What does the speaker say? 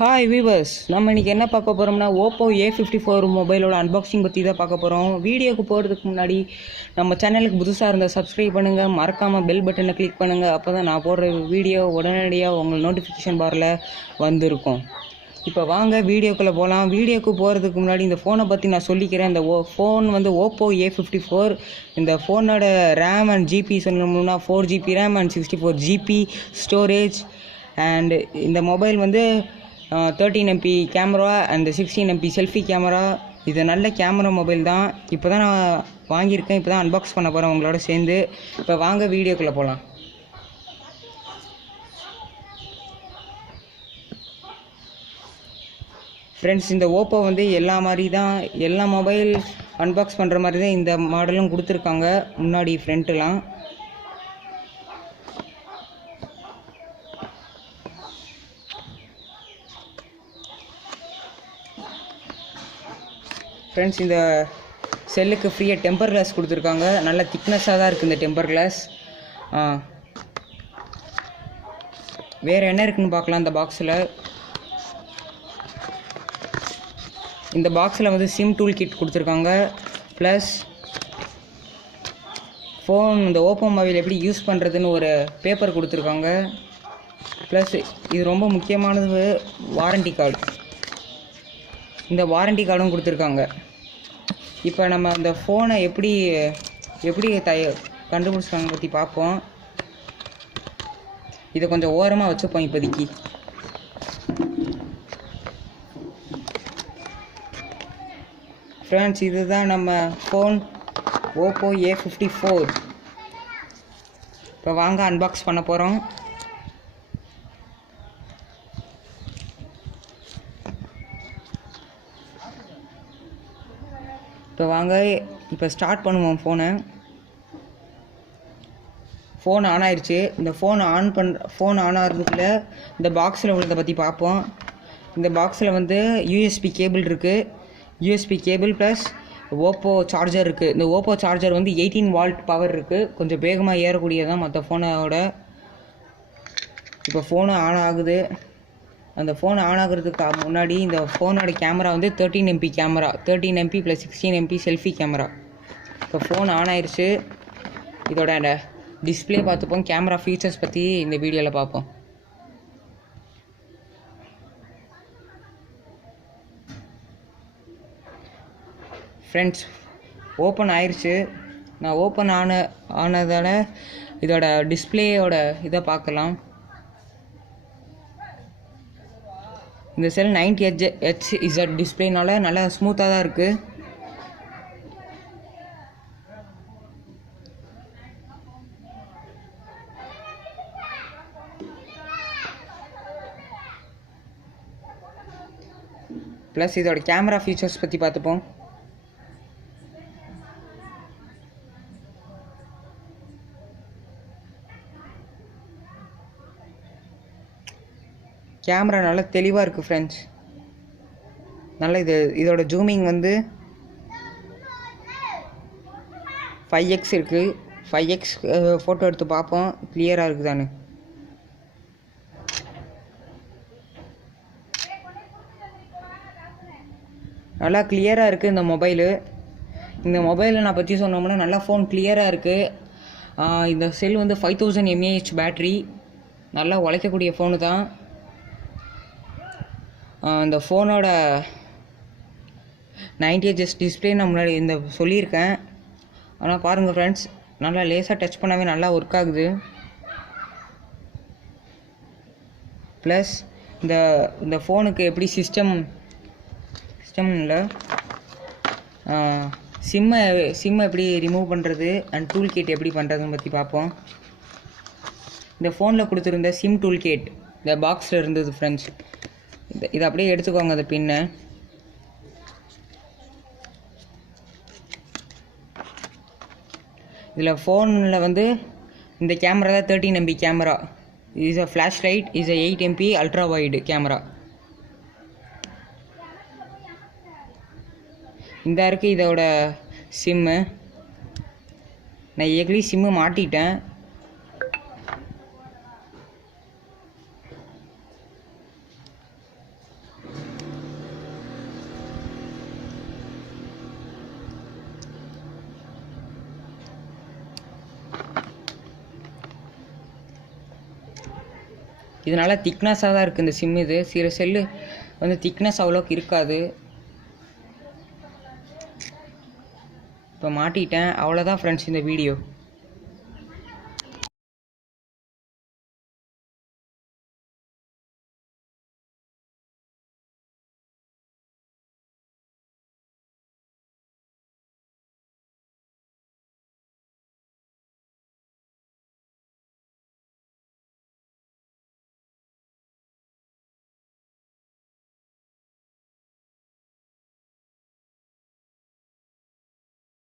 Hi viewers, நம்ம இன்றைக்கி என்ன பார்க்க போகிறோம்னா ஓப்போ A54 மொபைலோட அன்பாக்சிங் பற்றி தான் பார்க்க போகிறோம். வீடியோக்கு போகிறதுக்கு முன்னாடி நம்ம சேனலுக்கு புதுசாக இருந்தால் சப்ஸ்கிரைப் பண்ணுங்கள், மறக்காமல் பெல் பட்டனை கிளிக் பண்ணுங்கள். அப்போ தான் நான் போடுற வீடியோ உடனடியாக உங்கள் நோட்டிஃபிகேஷன் பாரில் வந்திருக்கும். இப்போ வாங்க வீடியோக்குள்ளே போகலாம். வீடியோக்கு போகிறதுக்கு முன்னாடி இந்த ஃபோனை பற்றி நான் சொல்லிக்கிறேன். இந்த ஃபோன் வந்து ஓப்போ A54. இந்த ஃபோனோட ரேம் அண்ட் ஜிபி சொல்லணும்னா 4GB RAM and 64GB storage. And இந்த மொபைல் வந்து 13MP camera and 16MP selfie camera. இது நல்ல கேமரா மொபைல் தான். இப்போ தான் நான் வாங்கியிருக்கேன், இப்போ தான் அன்பாக்ஸ் பண்ண போகிறேன் உங்களோட சேர்ந்து. இப்போ வாங்க வீடியோக்குள்ளே போகலாம். ஃப்ரெண்ட்ஸ், இந்த ஓப்போ வந்து எல்லா மொபைல் அன்பாக்ஸ் பண்ணுற மாதிரி தான் இந்த மாடலும் கொடுத்துருக்காங்க. முன்னாடி ஃப்ரண்ட்டுலாம் ஃப்ரெண்ட்ஸ், இந்த செல்லுக்கு ஃப்ரீயாக டெம்பர் கிளாஸ் கொடுத்துருக்காங்க. நல்ல திக்னஸாக தான் இருக்குது இந்த டெம்பர் கிளாஸ். வேறு என்ன இருக்குதுன்னு பார்க்கலாம். இந்த பாக்ஸில் வந்து சிம் டூல் கிட் கொடுத்துருக்காங்க. ப்ளஸ் இந்த ஓப்போ மொபைல் எப்படி யூஸ் பண்ணுறதுன்னு ஒரு பேப்பர் கொடுத்துருக்காங்க. ப்ளஸ் இது ரொம்ப முக்கியமானது, வாரண்டி கார்டு. இந்த வாரண்டி கார்டும் கொடுத்துருக்காங்க. இப்போ நம்ம அந்த ஃபோனை எப்படி கண்டுபிடிச்சாங்க பற்றி பார்ப்போம். இதை கொஞ்சம் ஓரமாக வச்சுப்போம் இப்போதைக்கு. ஃப்ரெண்ட்ஸ், இதுதான் நம்ம ஃபோன் ஓப்போ A54. இப்போ வாங்க அன்பாக்ஸ் பண்ண போகிறோம். இப்போ ஸ்டார்ட் பண்ணுவோம் ஃபோன் ஆன் ஆயிடுச்சு. இந்த ஃபோன் ஆன் ஆகிறதுக்குள்ள இந்த பாக்ஸில் உள்ளதை பற்றி பார்ப்போம். இந்த பாக்ஸில் வந்து யூஎஸ்பி கேபிள் இருக்குது. USB cable plus Oppo charger இருக்குது. இந்த ஓப்போ சார்ஜர் வந்து 18 வால்ட் பவர் இருக்குது. கொஞ்சம் வேகமாக ஏறக்கூடியதான் மற்ற ஃபோனோட. இப்போ ஃபோனு ஆன் ஆகுது. அந்த ஃபோன் ஆன் ஆகிறதுக்கு முன்னாடி இந்த ஃபோனோட கேமரா வந்து 13MP camera, 13MP + 16MP selfie camera. இப்போ ஃபோன் ஆன் ஆயிடுச்சு. இதோட டிஸ்பிளே பார்த்துப்போம். கேமரா ஃபீச்சர்ஸ் பற்றி இந்த வீடியோவில் பார்ப்போம். ஃப்ரெண்ட்ஸ், ஓப்பன் ஆயிடுச்சு. நான் ஓப்பன் ஆனதால் இதோட டிஸ்பிளேயோட இதை பார்க்கலாம். இந்த செல் 90Hz டிஸ்பிளேனால நல்லா ஸ்மூத்தாக தான் இருக்குது. ப்ளஸ் இதோட கேமரா ஃபீச்சர்ஸ் பற்றி பார்த்துப்போம். கேமரா நல்லா தெளிவாக இருக்குது ஃப்ரெண்ட்ஸ். நல்லா இதோட ஜூமிங் வந்து 5x இருக்குது. 5x ஃபோட்டோ எடுத்து பார்ப்போம் கிளியராக இருக்குதான்னு. நல்லா கிளியராக இருக்குது இந்த மொபைலு. இந்த மொபைலை நான் பற்றி சொன்னோம்னா நல்லா ஃபோன் கிளியராக இருக்குது. இந்த செல் வந்து 5000 mAh பேட்ரி. நல்லா உழைக்கக்கூடிய ஃபோனு தான். இந்த ஃபோனோட 90Hz டிஸ்பிளே நான் முன்னாடி சொல்லியிருக்கேன். ஆனால் பாருங்கள் ஃப்ரெண்ட்ஸ், நல்லா லேசாக டச் பண்ணாவே நல்லா ஒர்க் ஆகுது. ப்ளஸ் இந்த ஃபோனுக்கு எப்படி சிஸ்டம் இல்லை சிம்மை எப்படி ரிமூவ் பண்ணுறது அண்ட் டூல் கிட் எப்படி பண்ணுறதுன்னு பற்றி பார்ப்போம். இந்த ஃபோனில் கொடுத்துருந்த சிம் டூல் கிட் இந்த பாக்ஸில் இருந்தது ஃப்ரெண்ட்ஸ். இதை அப்படியே எடுத்துக்கோங்க. அந்த பின்னை இதில் ஃபோனில் வந்து இந்த கேமரா தான் 13MP camera. Is a flash light, is a 8MP ultra wide camera. இந்த இருக்குது இதோட சிம்மு. நான் ஏற்கனவே சிம்மு மாட்டிட்டேன். இதனால் திக்னஸாக தான் இருக்குது இந்த சிம். இது சில செல்லு வந்து திக்னஸ் அவ்வளோக்கு இருக்காது. இப்போ மாட்டிட்டேன். அவ்வளோதான் ஃப்ரெண்ட்ஸ் இந்த வீடியோ.